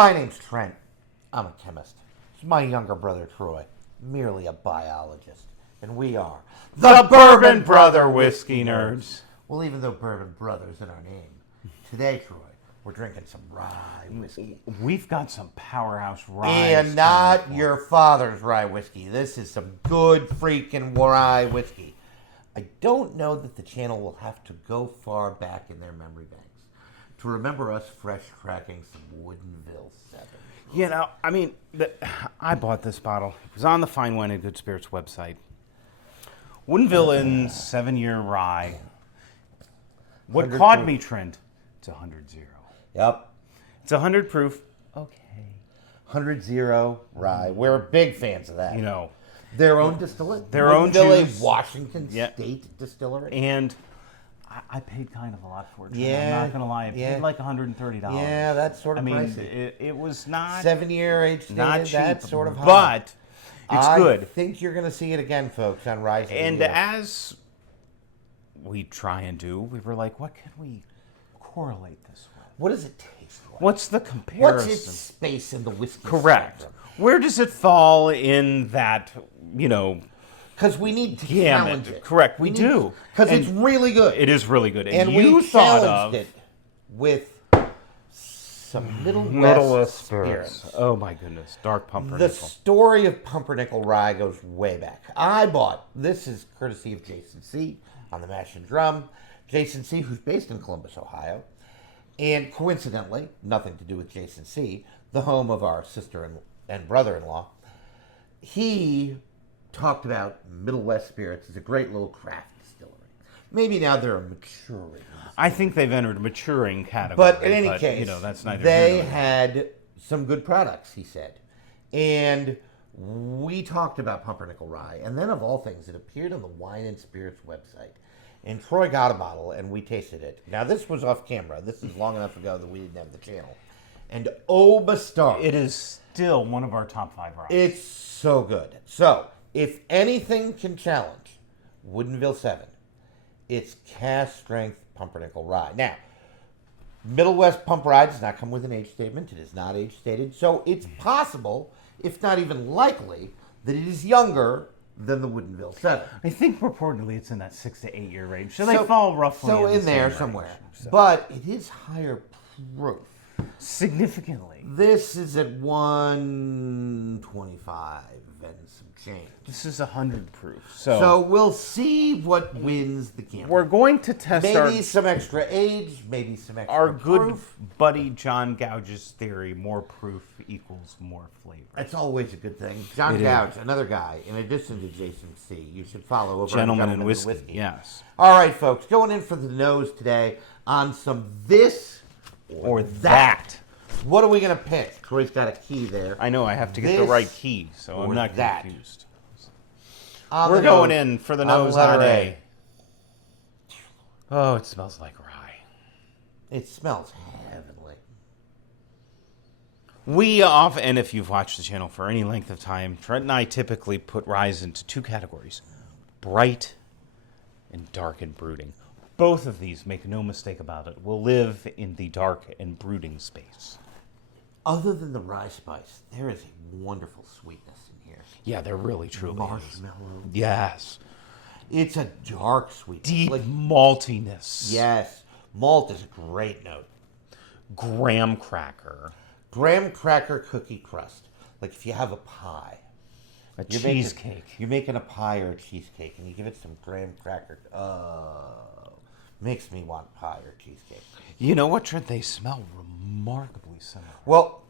My name's Trent. I'm a chemist. It's my younger brother, Troy, merely a biologist. And we are the Bourbon Brother Whiskey Nerds. Well, even though Bourbon Brother's in our name, today, Troy, we're drinking some rye whiskey. We've got some powerhouse rye. And not your father's rye whiskey. This is some good freaking rye whiskey. I don't know that the channel will have to go far back in their memory banks to remember us fresh cracking some Woodinville 7. You know, I mean, I bought this bottle. It was on the Fine Wine and Good Spirits website. Woodinville Inn 7-year rye. What caught me, Trent? It's 100-0. Yep. It's 100 proof. Okay. 100-0 rye. We're big fans of that. You know. Their own distillate. Their own Woodinville, juice. Washington State distillery. And I paid kind of a lot for it. Yeah. I'm not going to lie. I paid like $130. Yeah, that's sort of pricey. It was not... 7-year age stated, not cheap, that's sort of high. But it's good. I think you're going to see it again, folks, on Rise. And as we try and do, we were like, what can we correlate this with? What does it taste like? What's the comparison? What's its space in the whiskey Correct. spectrum? Where does it fall in that, Because we need to challenge it. Correct, we do. Because it's really good. It is really good. And you we challenged it with some Middle West spirits. Oh my goodness, dark Pumpernickel. The story of Pumpernickel rye goes way back. This is courtesy of Jason C. on the Mash and Drum. Jason C., who's based in Columbus, Ohio. And coincidentally, nothing to do with Jason C., the home of our sister and brother-in-law. He talked about Middle West spirits as a great little craft distillery. Maybe now they're a maturing. I think they've entered a maturing category. But in any case, that's neither they here nor there. had some good products, he said. And we talked about Pumpernickel rye. And then, of all things, it appeared on the Wine and Spirits website. And Troy got a bottle, and we tasted it. Now, this was off camera. This is long enough ago that we didn't have the channel. And oh, Bastar. It is still one of our top 5 ryes. It's so good. So, if anything can challenge Woodinville 7, it's cask strength Pumpernickel rye. Now, Middle West Pump rye does not come with an age statement. It is not age stated. So, it's possible, if not even likely, that it is younger than the Woodinville 7. I think reportedly it's in that 6 to 8 year range. So they fall roughly in there range, somewhere. so. But it is higher proof. Significantly. This is at 125 and some change. This is 100 proof. So we'll see what wins the game. We're going to test maybe some extra age, maybe some extra our proof. good buddy John Gouge's theory: more proof equals more flavor. That's always a good thing. John Gouge, another guy, in addition to Jason C., you should follow over Gentleman on and Whiskey. Yes. All right, folks, going in for the nose today on some this or that. What are we going to pick? Troy's got a key there. I know, I have to get the right key, so I'm not confused. We're going in for the nose on A. Oh, it smells like rye. It smells heavenly. We often, and if you've watched the channel for any length of time, Trent and I typically put ryes into 2 categories: bright and dark and brooding. Both of these, make no mistake about it, will live in the dark and brooding space. Other than the rye spice, there is a wonderful sweetness in here. Yeah, there really truly marshmallow. Is. Yes. It's a dark sweetness. Deep maltiness. Yes. Malt is a great note. Graham cracker. Graham cracker cookie crust. Like if you have a pie. A cheesecake. You're making a pie or a cheesecake and you give it some graham cracker. Makes me want pie or cheesecake. You know what, Trent? They smell remarkably similar. Well,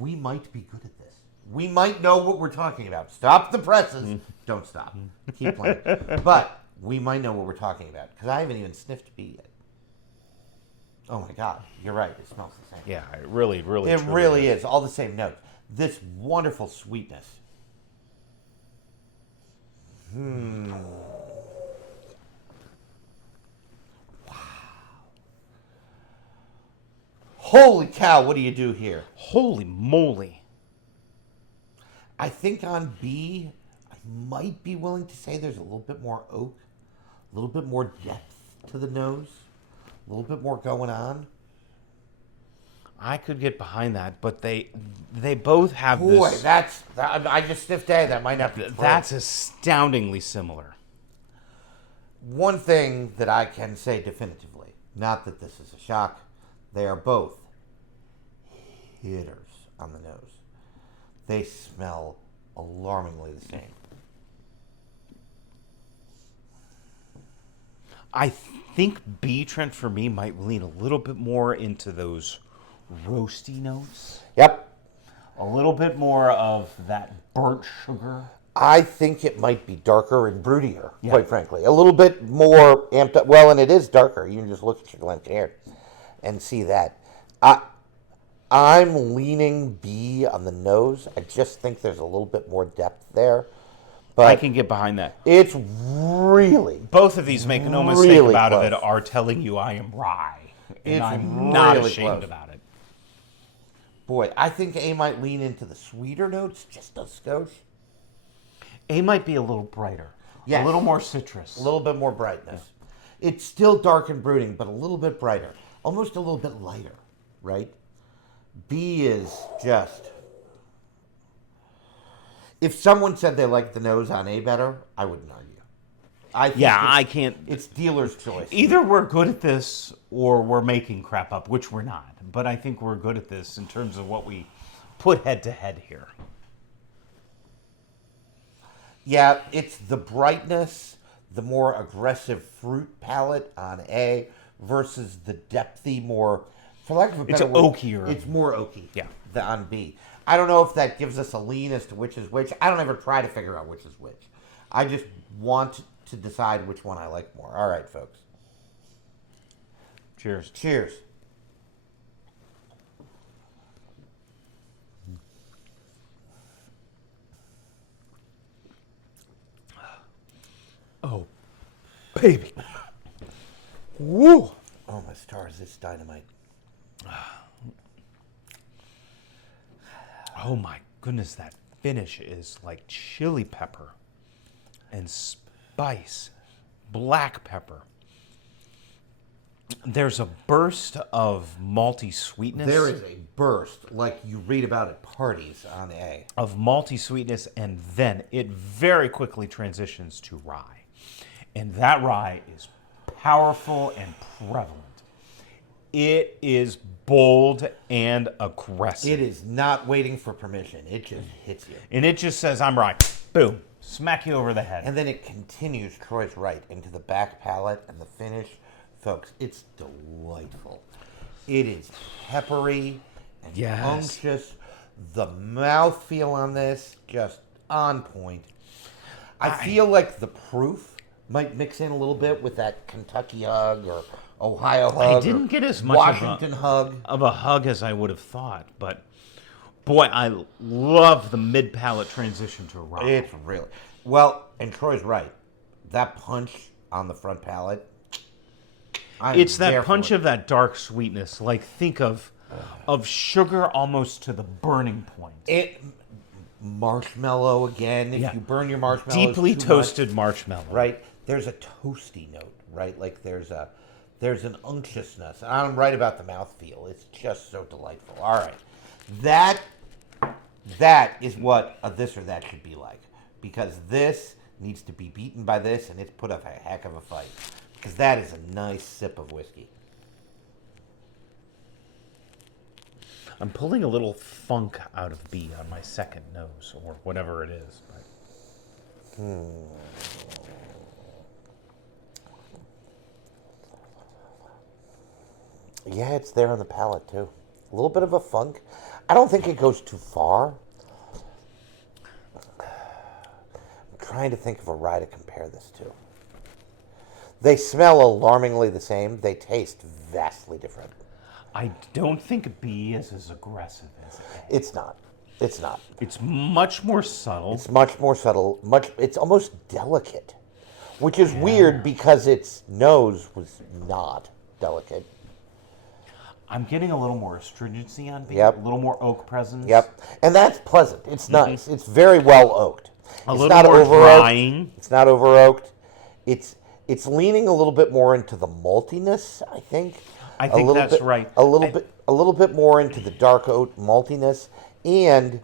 we might be good at this. We might know what we're talking about. Stop the presses. Don't stop. Keep playing. But we might know what we're talking about because I haven't even sniffed B yet. Oh my God, you're right. It smells the same. Yeah, it really is. All the same notes. This wonderful sweetness. Holy cow, what do you do here? Holy moly. I think on B, I might be willing to say there's a little bit more oak, a little bit more depth to the nose, a little bit more going on. I could get behind that, but they both have Boy, this. I just sniffed A. That might not be true. That's astoundingly similar. One thing that I can say definitively, not that this is a shock, they are both hitters on the nose. They smell alarmingly the same. I think B Trent for me might lean a little bit more into those roasty notes. Yep. A little bit more of that burnt sugar. I think it might be darker and broodier, quite frankly. A little bit more amped up. Well, and it is darker. You can just look at your Glencairn and see that. I'm leaning B on the nose. I just think there's a little bit more depth there. But I can get behind that. it's really, Both of these, make no mistake really about close. it, are telling you I am rye. And It's I'm not really ashamed close. about it. boy, I think A might lean into the sweeter notes, just a skosh. A might be a little brighter. Yes. A little more citrus. A little bit more brightness. It's still dark and brooding, but a little bit brighter. Almost a little bit lighter, right? B is just... If someone said they liked the nose on A better, I wouldn't argue. I think I can't. It's dealer's choice. Either we're good at this or we're making crap up, which we're not. But I think we're good at this in terms of what we put head to head here. Yeah, it's the brightness, the more aggressive fruit palette on A versus the depthy, more, for lack of a better It's word, oakier. It's more oaky Yeah. on B. I don't know if that gives us a lean as to which is which. I don't ever try to figure out which is which. I just want to decide which one I like more. All right, folks. Cheers. Cheers. Oh, baby. Woo! Oh, my stars, this dynamite. Oh my goodness, that finish is like chili pepper and spice, black pepper. There's a burst of malty sweetness. There is a burst like you read about at parties on A. Of malty sweetness, and then it very quickly transitions to rye. And that rye is powerful and prevalent. It is bold and aggressive. It is not waiting for permission. It just hits you. And it just says, I'm right. Boom. Smack you over the head. And then it continues Troy's right into the back palate and the finish. Folks, it's delightful. It is peppery and Yes. unctuous. The mouthfeel on this, just on point. I feel like the proof might mix in a little bit with that Kentucky hug or Ohio hug. I didn't get as much Washington hug. of a hug as I would have thought, but boy, I love the mid-palate transition to rye. It's really well, and Troy's right. That punch on the front palate. It's that punch of that dark sweetness. Like, think of sugar almost to the burning point. It marshmallow again. If you burn your marshmallows Deeply too toasted much, marshmallow. right? There's a toasty note, right? Like there's an unctuousness. And I'm right about the mouthfeel. It's just so delightful. All right, that is what a this or that should be like, because this needs to be beaten by this, and it's put up a heck of a fight. Because that is a nice sip of whiskey. I'm pulling a little funk out of B on my second nose, or whatever it is. But Yeah, it's there on the palate too. A little bit of a funk. I don't think it goes too far. I'm trying to think of a rye to compare this to. They smell alarmingly the same. They taste vastly different. I don't think B is as aggressive as A. It's not. It's not. It's much more subtle. It's much more subtle. It's almost delicate, which is weird because its nose was not delicate. I'm getting a little more astringency on B. Yep. A little more oak presence. Yep, and that's pleasant. It's nice. It's very well oaked. A It's little not more over-oaked. drying. It's not over oaked. It's leaning a little bit more into the maltiness, I think. I think that's right. A little bit a little bit more into the dark oat maltiness, and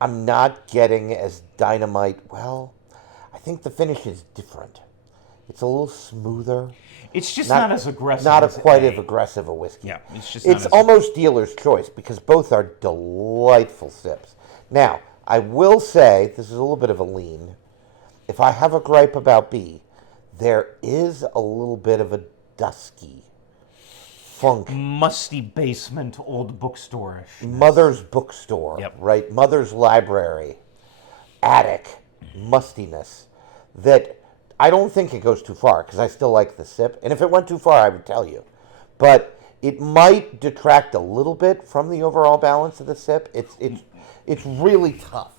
I'm not getting as dynamite. Well, I think the finish is different. It's a little smoother. It's just not as aggressive. Not as quite A. as aggressive a whiskey. Yeah, it's just not as almost dealer's choice because both are delightful sips. Now, I will say, this is a little bit of a lean. If I have a gripe about B, there is a little bit of a dusky funk. musty basement, old bookstore-ish. Mother's bookstore, Yep. right? Mother's library, attic, mustiness that I don't think it goes too far because I still like the sip. And if it went too far, I would tell you. But it might detract a little bit from the overall balance of the sip. It's really tough.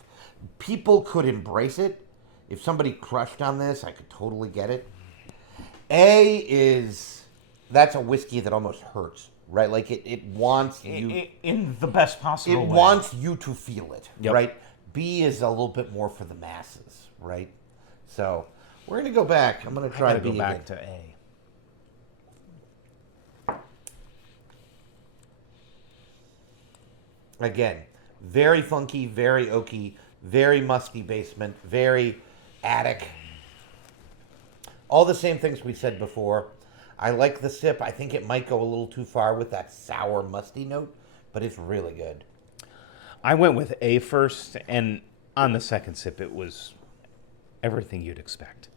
People could embrace it. If somebody crushed on this, I could totally get it. That's a whiskey that almost hurts, right? Like it wants you In the best possible way. it wants you to feel it, Yep. right? B is a little bit more for the masses, right? So we're gonna go back. I'm gonna try I gotta B go back again. to A. Again, very funky, very oaky, very musty basement, very attic. All the same things we said before. I like the sip. I think it might go a little too far with that sour, musty note, but it's really good. I went with A first, and on the second sip, it was everything you'd expect.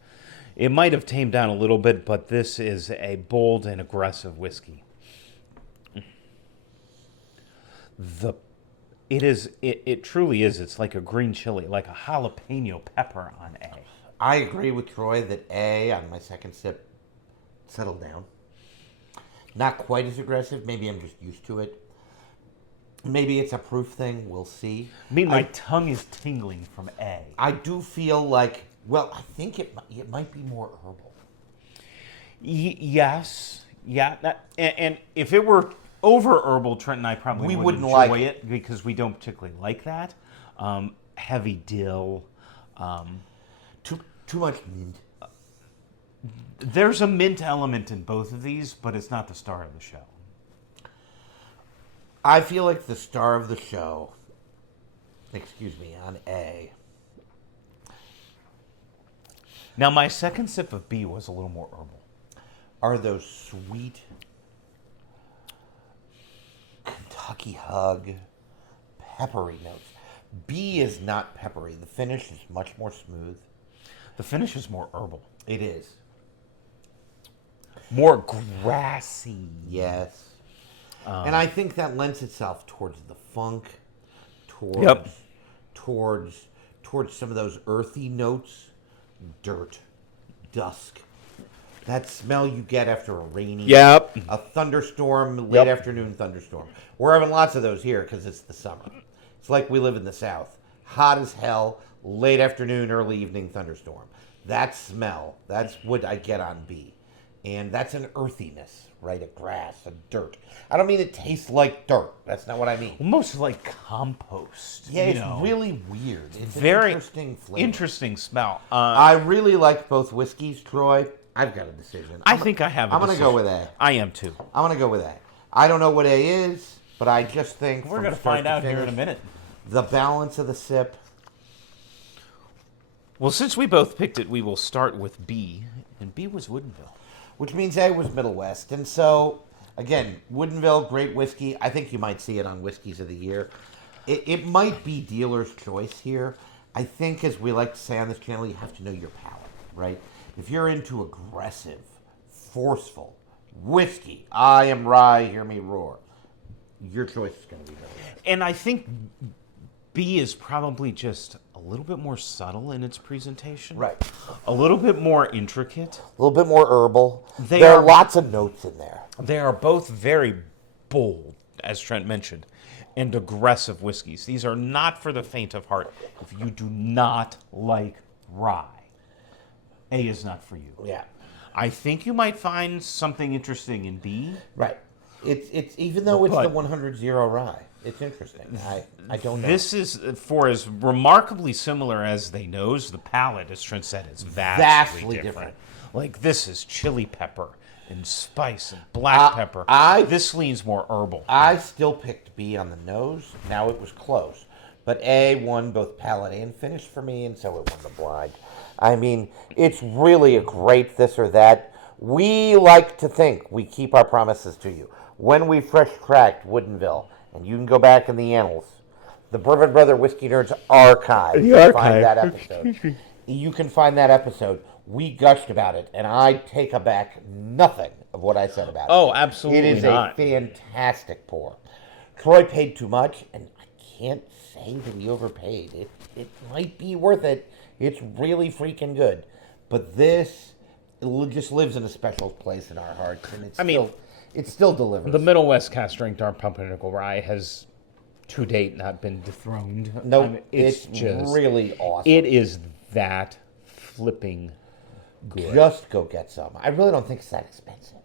It might have tamed down a little bit, but this is a bold and aggressive whiskey. It truly is. It's like a green chili, like a jalapeno pepper on A. I agree with Troy that A on my second sip settled down. Not quite as aggressive. Maybe I'm just used to it. Maybe it's a proof thing. We'll see. I mean, my tongue is tingling from A. I do feel like, well, I think it might be more herbal. Yes. Yeah. And if it were over herbal, Trent and I probably We wouldn't wouldn't enjoy like it because we don't particularly like that. Heavy dill. Too much mint. There's a mint element in both of these, but it's not the star of the show. I feel like the star of the show, on A. Now, my second sip of B was a little more herbal. Are those sweet Kentucky hug peppery notes. B is not peppery. The finish is much more smooth. The finish is more herbal. It is. More grassy. Yes. And I think that lends itself towards the funk, towards Yep. towards some of those earthy notes, dirt, dusk. That smell you get after a rainy, Yep. a thunderstorm, late afternoon thunderstorm. We're having lots of those here because it's the summer. It's like we live in the South. Hot as hell, late afternoon, early evening thunderstorm. That smell, that's what I get on B. And that's an earthiness, right? A grass, a dirt. I don't mean it tastes like dirt. That's not what I mean. Almost like compost. Yeah, you it's know. really weird. It's Very an interesting flavor. Interesting smell. I really like both whiskeys, Troy. I've got a decision. I think I have a I'm going to go decision. with A. I am too. I'm going to go with A. I don't know what A is, but I just think We're from going to start find to out here in a finish, minute. The balance of the sip. Well, since we both picked it, we will start with B. And B was Woodinville. Which means A was Middle West. And so, again, Woodinville, great whiskey. I think you might see it on Whiskeys of the Year. It might be dealer's choice here. I think, as we like to say on this channel, you have to know your palate, right? If you're into aggressive, forceful whiskey, I am rye, hear me roar, your choice is going to be better. And I think B is probably just a little bit more subtle in its presentation. Right. A little bit more intricate. A little bit more herbal. They There are- are lots of notes in there. They are both very bold, as Trent mentioned, and aggressive whiskeys. These are not for the faint of heart. If you do not like rye, A is not for you. Yeah. I think you might find something interesting in B. Right. It's even though it's But- the 100 rye, it's interesting. I don't know. This is, for as remarkably similar as they nose, the palate, as Trent said, is vastly Vastly different. different. Like, this is chili pepper and spice and black pepper. This leans more herbal. I still picked B on the nose. Now it was close. But A won both palate and finish for me, and so it won the blind. I mean, it's really a great this or that. We like to think we keep our promises to you. When we fresh cracked Woodinville, and you can go back in the annals, the Bourbon Brother Whiskey Nerds archive. Find that episode. You can find that episode. We gushed about it, and I take aback nothing of what I said about it. Oh, absolutely It is not. a fantastic pour. Troy paid too much, and I can't say that he overpaid. It might be worth it. It's really freaking good. But this just lives in a special place in our hearts, and it still delivers. The Middle West Cask Strength Dark Pumpernickel Rye has, to date, not been dethroned. No, it's it's just really awesome. It is that flipping good. Just go get some. I really don't think it's that expensive.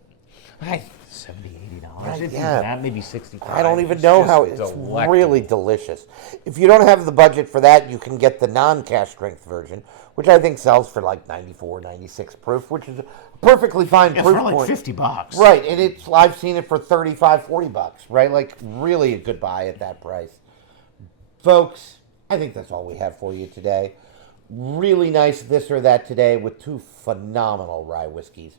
$70, $80. It's Yeah. that, maybe $65. I don't even know how it's really delicious. If you don't have the budget for that, you can get the non-cash strength version, which I think sells for like 94, 96 proof, which is a perfectly fine proof for like point. $50. Right, and I've seen it for 35, 40 bucks, right? Like really a good buy at that price. Folks, I think that's all we have for you today. Really nice this or that today with two phenomenal rye whiskeys.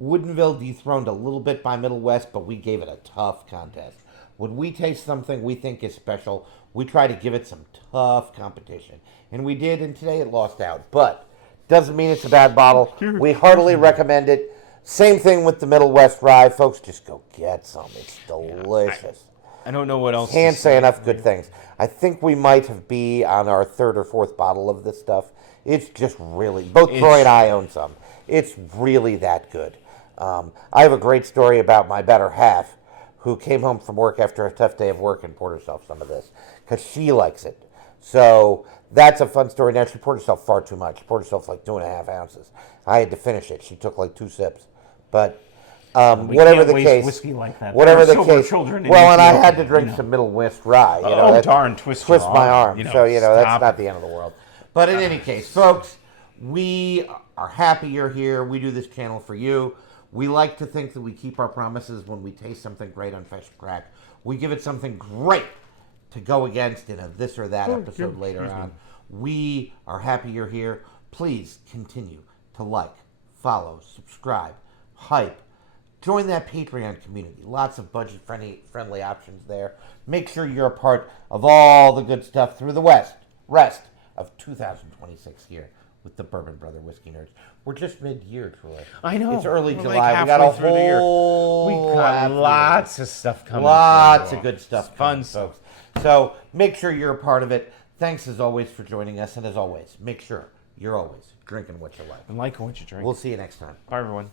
Woodinville dethroned a little bit by Middle West, but we gave it a tough contest. When we taste something we think is special, we try to give it some tough competition. And we did, and today it lost out. But doesn't mean it's a bad bottle. We heartily recommend it. Same thing with the Middle West rye. Folks, just go get some. It's delicious. I don't know what else. Can't say enough good things. I think we might have been on our third or fourth bottle of this stuff. It's just really, both Troy and I own some. It's really that good. I have a great story about my better half who came home from work after a tough day of work and poured herself some of this because she likes it. So that's a fun story. Now, she poured herself far too much. She poured herself like 2.5 ounces. I had to finish it. She took like 2 sips. But whatever the case, whiskey like that. whatever the Sober case. children in Well, and I had Ethiopia, to drink some Middle West rye. You know, Oh, that darn, twist my your arm. arm. So that's stop not the end of the world. But in any case, folks, we are happy you're here. We do this channel for you. We like to think that we keep our promises when we taste something great on Fresh Crack. We give it something great to go against in a this or that episode later on. We are happy you're here. Please continue to like, follow, subscribe, hype. Join that Patreon community. Lots of budget-friendly options there. Make sure you're a part of all the good stuff through the rest of 2026 here with the Bourbon Brother Whiskey Nerds. We're just mid-year, Troy. I know. It's early We're July. like We got a halfway through the year. whole We got lots of stuff coming. Lots through. of good stuff It's coming, fun stuff. folks. So make sure you're a part of it. Thanks as always for joining us. And as always, make sure you're always drinking what you like. And like what you drink. We'll see you next time. Bye, everyone.